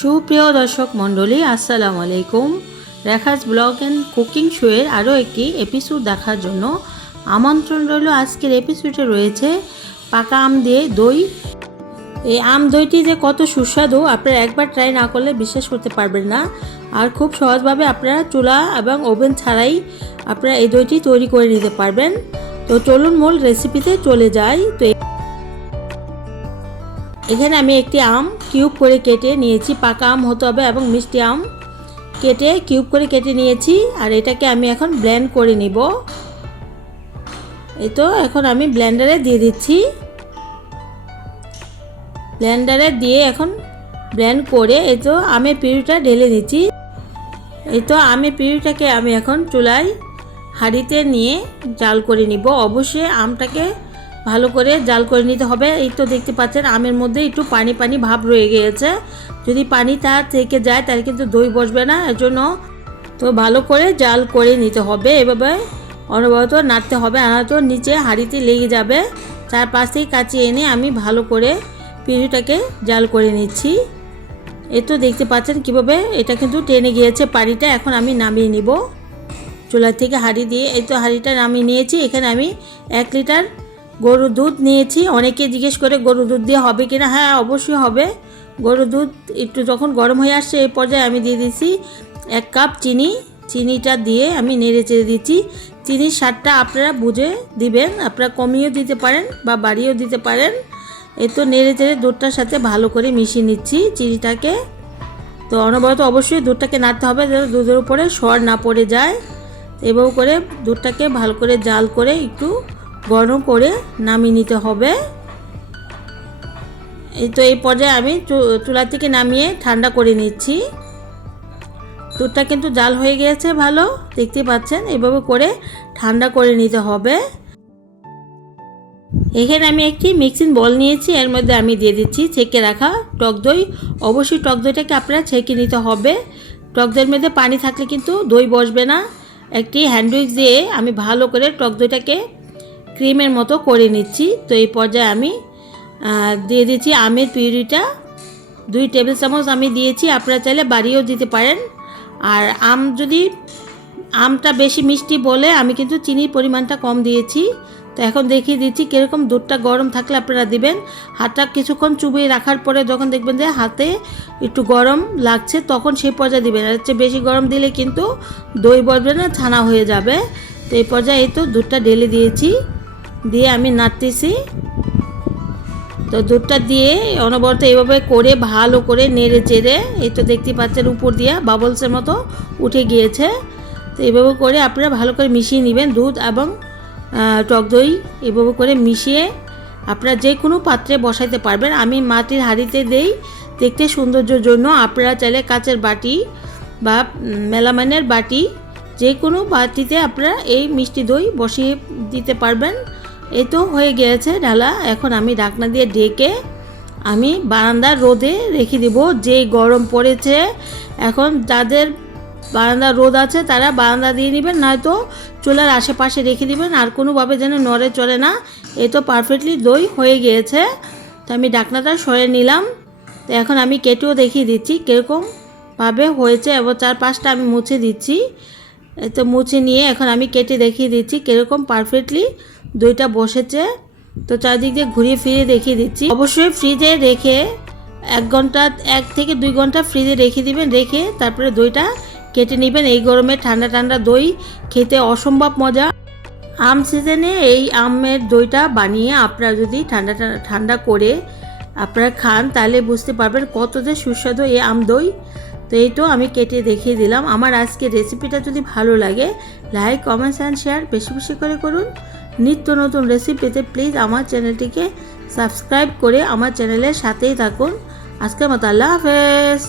সুপ্রিয় দর্শক মণ্ডলী, আসসালামু আলাইকুম। রেখাজ ব্লগ অ্যান্ড কুকিং শোয়ের আরও একটি এপিসোড দেখার জন্য আমন্ত্রণ রইল। আজকের এপিসোডে রয়েছে পাকা আম দিয়ে দই। এই আম দইটি যে কত সুস্বাদু, আপনারা একবার ট্রাই না করলে বিশ্বাস করতে পারবেন না। আর খুব সহজভাবে আপনারা চুলা এবং ওভেন ছাড়াই আপনারা এই দইটি তৈরি করে নিতে পারবেন। তো চলুন মূল রেসিপিতে চলে যাই। তো এখানে আমি একটি আম কিউব করে কেটে নিয়েছি, পাকা আম হতে হবে এবং মিষ্টি আম কেটে কিউব করে কেটে নিয়েছি। আর এটাকে আমি এখন ব্লেন্ড করে নিব। এই তো এখন আমি ব্লেন্ডারে দিয়ে দিচ্ছি। ব্লেন্ডারে দিয়ে এখন ব্লেন্ড করে এই তো আমের পিউরিটা ঢেলে নিচ্ছি। এই তো আমের পিউরিটাকে আমি এখন চুলায় হাঁড়িতে নিয়ে জাল করে নিব। অবশ্যই আমটাকে ভালো করে জাল করে নিতে হবে। এই তো দেখতে পাচ্ছেন আমের মধ্যে একটু পানি পানি ভাব রয়ে গিয়েছে। যদি পানিটা থেকে যায় তাহলে কিন্তু দই বসবে না, এর জন্য তো ভালো করে জাল করে নিতে হবে। এভাবে অনবরত নাড়তে হবে, তো নিচে হাঁড়িতে লেগে যাবে। চারপাশ থেকে কাছে এনে আমি ভালো করে পিউরিটাকে জাল করে নিচ্ছি। এই তো দেখতে পাচ্ছেন কীভাবে এটা কিন্তু টেনে গিয়েছে পানিটা। এখন আমি নামিয়ে নিব চুলা থেকে হাঁড়ি দিয়ে। এই তো হাঁড়িটা নামিয়ে নিয়েছি। এখানে আমি 1 লিটার গরুর দুধ নিয়েছি। অনেকে জিজ্ঞেস করে গরুর দুধ দিয়ে হবে কিনা। হ্যাঁ, অবশ্যই হবে। গরুর দুধ একটু যখন গরম হয়ে আসছে এই পর্যায়ে আমি দিয়ে দিচ্ছি 1 কাপ চিনি। চিনিটা দিয়ে আমি নেড়ে চেড়ে দিচ্ছি। চিনির স্বাদটা আপনারা বুঝে দিবেন, আপনারা কমিয়েও দিতে পারেন বা বাড়িয়েও দিতে পারেন। এই তো নেড়ে চেড়ে দুধটার সাথে ভালো করে মিশিয়ে নিচ্ছি চিনিটাকে। তো অনবরত অবশ্যই দুধটাকে নাড়তে হবে যাতে দুধের উপরে সর না পড়ে যায়। এভাবে করে দুধটাকে ভালো করে জাল করে একটু গরম করে নামিয়ে নিতে হবে। এই তো এই পর্যায়ে আমি চুলা থেকে নামিয়ে ঠান্ডা করে নিচ্ছি। দুধটা কিন্তু জাল হয়ে গিয়েছে ভালো, দেখতে পাচ্ছেন। এভাবে করে ঠান্ডা করে নিতে হবে। এখানে আমি একটি মিক্সিং বল নিয়েছি, এর মধ্যে আমি দিয়ে দিচ্ছি ছেঁকে রাখা টক দই। অবশ্যই টক দইটাকে আপনারা ছেঁকে নিতে হবে। টক দইয়ের মধ্যে পানি থাকলে কিন্তু দই বসবে না। একটি হ্যান্ড উইক্স দিয়ে আমি ভালো করে টক দইটাকে ক্রিমের মতো করে নিচ্ছি। তো এই পর্যায়ে আমি দিয়ে দিচ্ছি আমের পিউরিটা 2 টেবিল চামচ আমি দিয়েছি। আপনারা চাইলে বাড়িয়েও দিতে পারেন। আর যদি আমটা বেশি মিষ্টি বলে আমি কিন্তু চিনির পরিমাণটা কম দিয়েছি। তো এখন দেখিয়ে দিচ্ছি কীরকম দুধটা গরম থাকলে আপনারা দিবেন। হাতটা কিছুক্ষণ চুবিয়ে রাখার পরে যখন দেখবেন যে হাতে একটু গরম লাগছে তখন সেই পর্যায়ে দিবেন। আর হচ্ছে বেশি গরম দিলে কিন্তু দই বসবে না, ছানা হয়ে যাবে। তো এই পর্যায়ে এই তো দুধটা ঢেলে দিয়েছি, দিয়ে আমি নাড়তেছি। তো দুধটা দিয়ে অনবরত এইভাবে করে ভালো করে নেড়ে চেড়ে এই তো দেখতে পাচ্ছেন উপর দিয়ে বাবলসের মতো উঠে গিয়েছে। তো এইভাবে করে আপনারা ভালো করে মিশিয়ে নেবেন দুধ এবং টক দই। এভাবে করে মিশিয়ে আপনারা যে কোনো পাত্রে বসাইতে পারবেন। আমি মাটির হাঁড়িতে দেই দেখতে সৌন্দর্যের জন্য। আপনারা চাইলে কাচের বাটি বা মেলামাইনের বাটি, যে কোনো বাটিতে আপনারা এই মিষ্টি দই বসিয়ে দিতে পারবেন। এই তো হয়ে গিয়েছে ঢালা। এখন আমি ঢাকনা দিয়ে ঢেকে আমি বারান্দার রোদে রেখে দেব। যে গরম পড়েছে, এখন যাদের বারান্দা রোদ আছে তারা বারান্দা দিয়ে নেবেন, নয়তো চুলার আশেপাশে রেখে দিবেন। আর কোনোভাবে যেন নড়ে চলে না। এই তো পারফেক্টলি দই হয়ে গিয়েছে। তো আমি ঢাকনাটা সরিয়ে নিলাম। তো এখন আমি কেটেও দেখিয়ে দিচ্ছি কীরকমভাবে হয়েছে এবং 4-5টা আমি মুছে দিচ্ছি। এই তো মুছে নিয়ে এখন আমি কেটে দেখিয়ে দিচ্ছি কীরকম পারফেক্টলি দইটা বসেছে। তো চারদিক দিয়ে ঘুরিয়ে ফিরিয়ে দেখিয়ে দিচ্ছি। অবশ্যই ফ্রিজে রেখে 1 থেকে 2 ঘন্টা ফ্রিজে রেখে দিবেন। রেখে তারপরে দইটা কেটে নেবেন। এই গরমে ঠান্ডা ঠান্ডা দই খেতে অসম্ভব মজা। আম সিজনে এই আমের দইটা বানিয়ে আপনারা যদি ঠান্ডা করে আপনারা খান তাহলে বুঝতে পারবেন কত যে সুস্বাদু এই আম দই। তো এই তো আমি কেটে দেখিয়ে দিলাম। আমার আজকের রেসিপিটা যদি ভালো লাগে লাইক, কমেন্টস অ্যান্ড শেয়ার বেশি বেশি করে করুন। নিত্য নতুন রেসিপি পেতে প্লিজ আমার চ্যানেলটিকে সাবস্ক্রাইব করে আমার চ্যানেলের সাথেই থাকুন। আজকের মতো আল্লাহ হাফেজ।